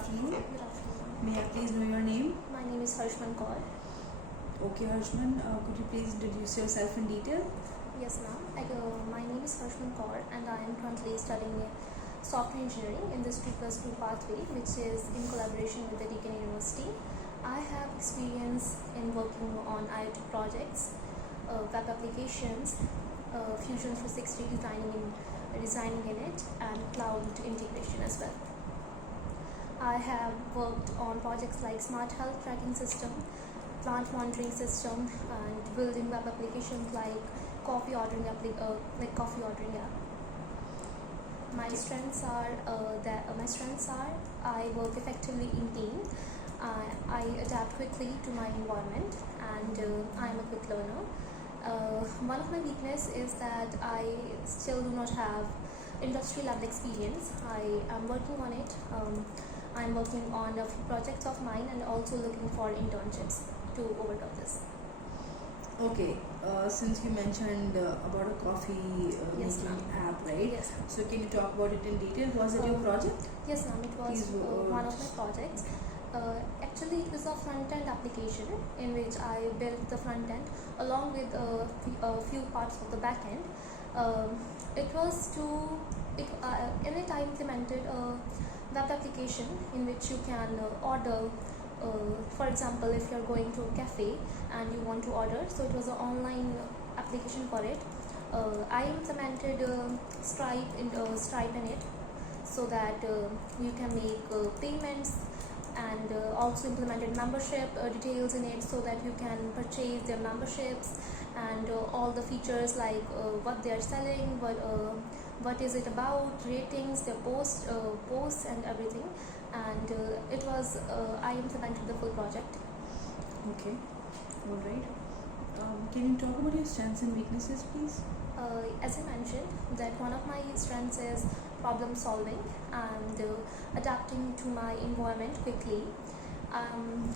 afternoon. Good afternoon. May I please know your name? My name is Hoban. Okay, Harshman, could you please introduce yourself in detail? Yes, ma'am. My name is Hoban and I am currently studying software engineering in the 3+2 pathway, which is in collaboration with the Deakin University. I have experience in working on IoT projects, web applications, Fusion 360 designing in it, and cloud integration as well. I have worked on projects like smart health tracking system, plant monitoring system, and building web applications like coffee ordering app. My strengths are I work effectively in team. I adapt quickly to my environment, and I am a quick learner. One of my weakness is that I still do not have industry level experience. I am working on it. I'm working on a few projects of mine and also looking for internships to overcome this. Okay, since you mentioned about a coffee Yes, making ma'am. app, right? Yes. So can you talk about it in detail? Was it your project? Yes, ma'am. It was Please, one of my projects. Actually, it was a front-end application in which I built the front end along with a few parts of the back end. In it I implemented a web application in which you can order. For example, if you're going to a cafe and you want to order, so it was an online application for it. I implemented Stripe in it, so that you can make payments, and also implemented membership details in it, so that you can purchase their memberships, and all the features like what they are selling, what is it about, ratings, their posts and everything. And I implemented the full project. Okay, all right. Can you talk about your strengths and weaknesses, please? As I mentioned, that one of my strengths is problem solving and adapting to my environment quickly. And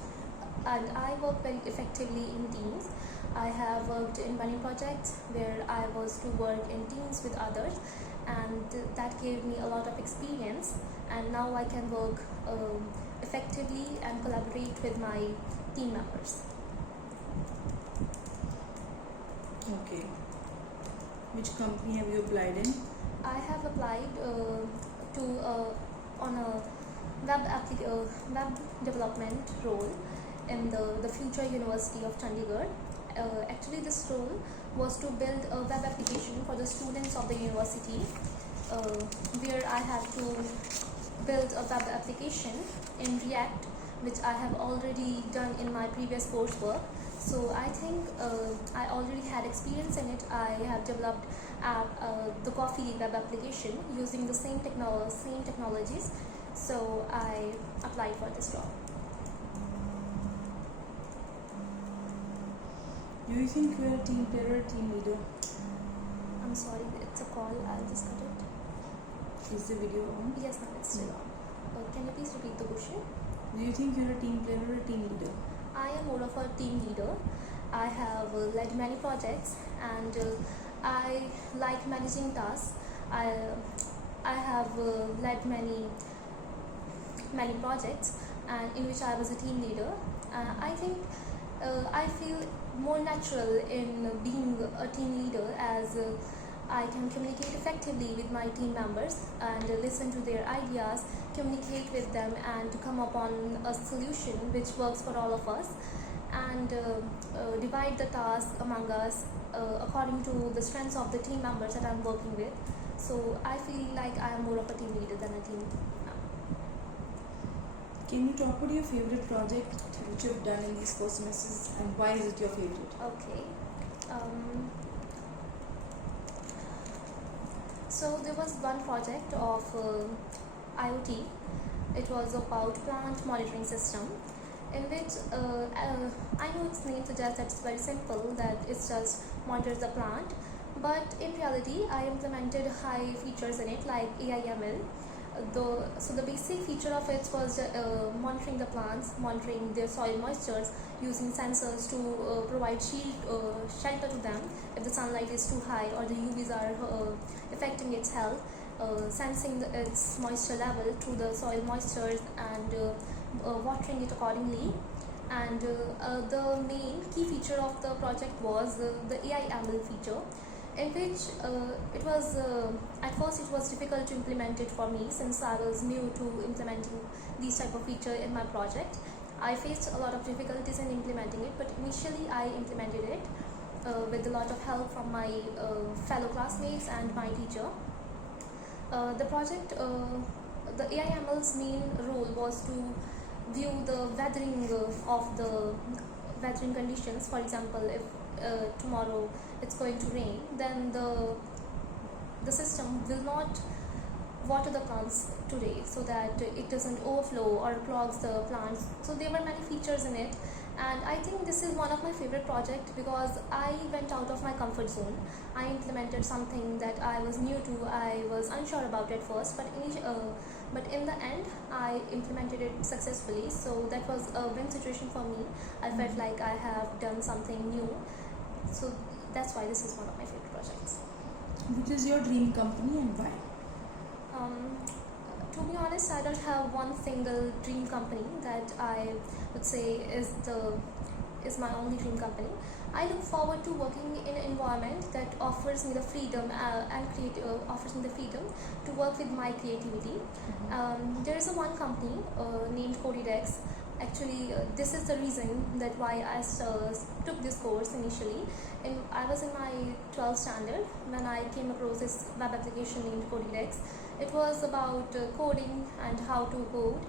I work very effectively in teams. I have worked in many projects where I was to work in teams with others, and that gave me a lot of experience. And now I can work effectively and collaborate with my team members. Okay. Which company have you applied in? I have applied on a web development role in the Future University of Chandigarh. Actually, this role was to build a web application for the students of the university, where I have to build a web application in React, which I have already done in my previous coursework. So I think I already had experience in it. I have developed the coffee web application using the same technologies. So I applied for this job. Do you think you are a team player or a team leader? I'm sorry, it's a call. I'll just cut it. Is the video on? Yes, ma'am, it's still on. Can you please repeat the question? Do you think you're a team player or a team leader? I am more of a team leader. I have led many projects, and I like managing tasks. I have led many projects, and in which I was a team leader. I think I feel more natural in being a team leader, as I can communicate effectively with my team members and listen to their ideas, communicate with them, and come upon a solution which works for all of us, and divide the task among us according to the strengths of the team members that I'm working with. So I feel like I am more of a team leader than a team member. Can you talk about your favorite project which you've done in these 4 semesters, and why is it your favorite? Okay. So there was one project of IoT. It was about plant monitoring system, in which I know its name suggests that it's very simple, that it just monitors the plant, but in reality I implemented high features in it, like AI/ML. So the basic feature of it was monitoring the plants, monitoring their soil moistures, using sensors to provide shelter to them if the sunlight is too high or the UVs are affecting its health, sensing its moisture level through the soil moistures and watering it accordingly. And the main key feature of the project was the AI ML feature, in which it was at first it was difficult to implement it for me, since I was new to implementing these type of feature in my project. I faced a lot of difficulties in implementing it, but initially I implemented it with a lot of help from my fellow classmates and my teacher. The project, the AI ML's main role was to view the weathering of the weathering conditions. For example, if tomorrow it's going to rain, then the system will not water the plants today, so that it doesn't overflow or clogs the plants. So there were many features in it, and I think this is one of my favorite projects because I went out of my comfort zone. I implemented something that I was new to. I was unsure about it first, but in the end I implemented it successfully, so that was a win situation for me. I felt like I have done something new, so that's why this is one of my favorite projects. Which is your dream company and why? To be honest, I don't have one single dream company that I would say is my only dream company. I look forward to working in an environment that offers me the freedom offers me the freedom to work with my creativity. There is one company named Codidex. Actually, this is the reason that why I took this course initially. I was in my 12th standard when I came across this web application named Codidex. It was about coding and how to code,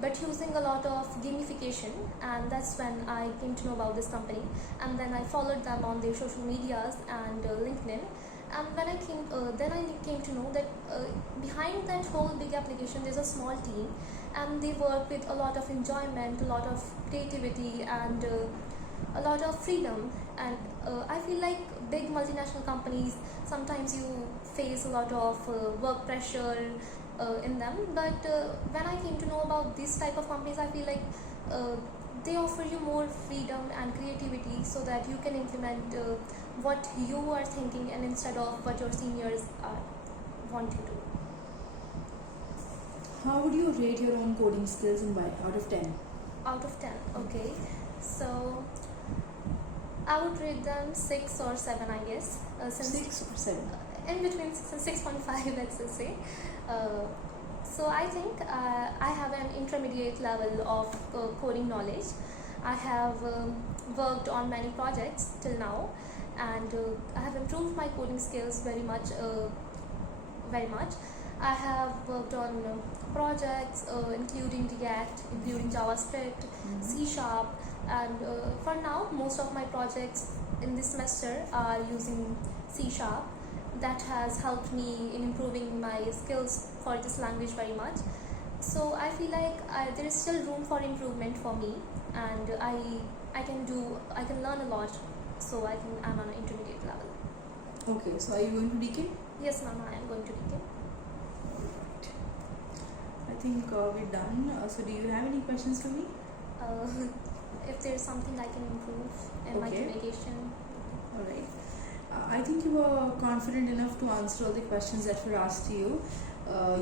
but using a lot of gamification, and that's when I came to know about this company. And then I followed them on their social medias and LinkedIn. And when I came to know that behind that whole big application there's a small team, and they work with a lot of enjoyment, a lot of creativity, and a lot of freedom. And I feel like big multinational companies, sometimes you face a lot of work pressure in them, but when I came to know about this type of companies, I feel like they offer you more freedom and creativity, so that you can implement what you are thinking, and instead of what your seniors want you to. How would you rate your own coding skills and why out of 10? Out of 10, okay. So I would rate them 6 or 7, I guess. 6 or 7? In between 6 and 6.5, let's just say. So I think I have an intermediate level of coding knowledge. I have worked on many projects till now, and I have improved my coding skills very much. I have worked on projects including React, including JavaScript, C#, and for now most of my projects in this semester are using C#. That has helped me in improving my skills for this language very much. So I feel like there is still room for improvement for me, and I can learn a lot. So I'm on an intermediate level. Okay, so are you going to DK? Yes, ma'am, I am going to DK. Alright. I think we're done. So do you have any questions for me? If there's something I can improve in my communication. Alright. I think you were confident enough to answer all the questions that were asked to you.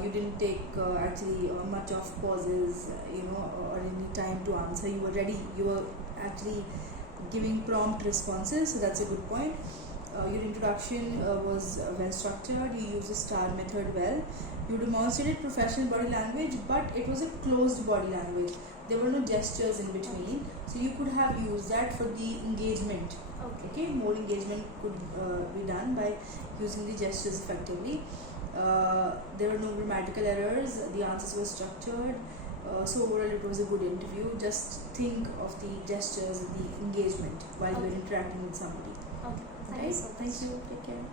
You didn't take actually much of pauses, or any time to answer. You were ready. You were actually giving prompt responses, so that's a good point. Your introduction was well structured. You used the STAR method well. You demonstrated professional body language, but it was a closed body language. There were no gestures in between, so you could have used that for the engagement. Okay, more engagement could be done by using the gestures effectively. There were no grammatical errors. The answers were structured. So overall, it was a good interview. Just think of the gestures and the engagement while you're interacting with somebody. Okay. Thank you. Take care.